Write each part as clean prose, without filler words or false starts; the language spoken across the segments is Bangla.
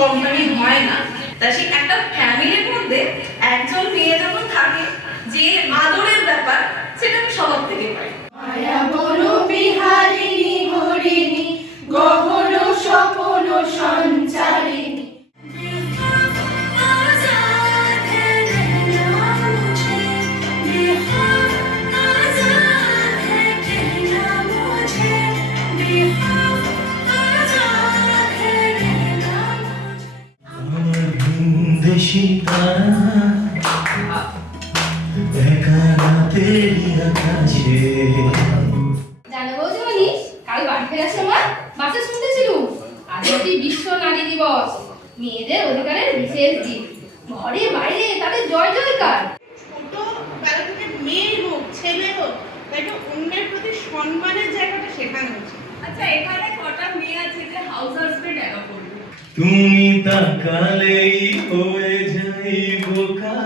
কোম্পানি হয় না। তা সেই একটা ফ্যামিলির মধ্যে একজন মেয়ে যখন থাকে, যে আদরের ব্যাপার সেটা আমি সবার থেকে পাই। মায়া বন বিহারিণী হরিণী গহন স্বপন সঞ্চারিণী। জানো বলছি মনীষ, কাল বাড়ি ফেরার সময় বাসে শুনতেছিলুম আজ নাকি বিশ্ব নারী দিবস, মেয়েদের অধিকারের বিশেষ দিন, ঘরে বাইরে তাদের জয় জয়কার। ছোটবেলা থেকে মেয়ে হোক ছেলে হোক, তাকে অন্যের প্রতি সম্মানের জায়গাটা শেখানো উচিত। আচ্ছা, এখানে কটা মেয়ে আছে যে হাউস হাজবেন্ড একা করবে? তুমি তাকালেই হয়ে যাই বোকা।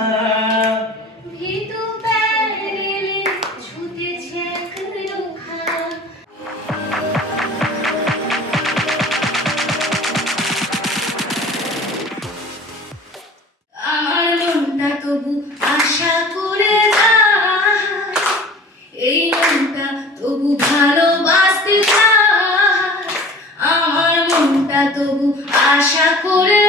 ভিতু প্যারেলে ছুটেছে রোখা। আমার মনটা তবু আশা করে যায়, এই মনটা তবু ভালোবাসতে চায়। আমার মনটা তবু আশা করে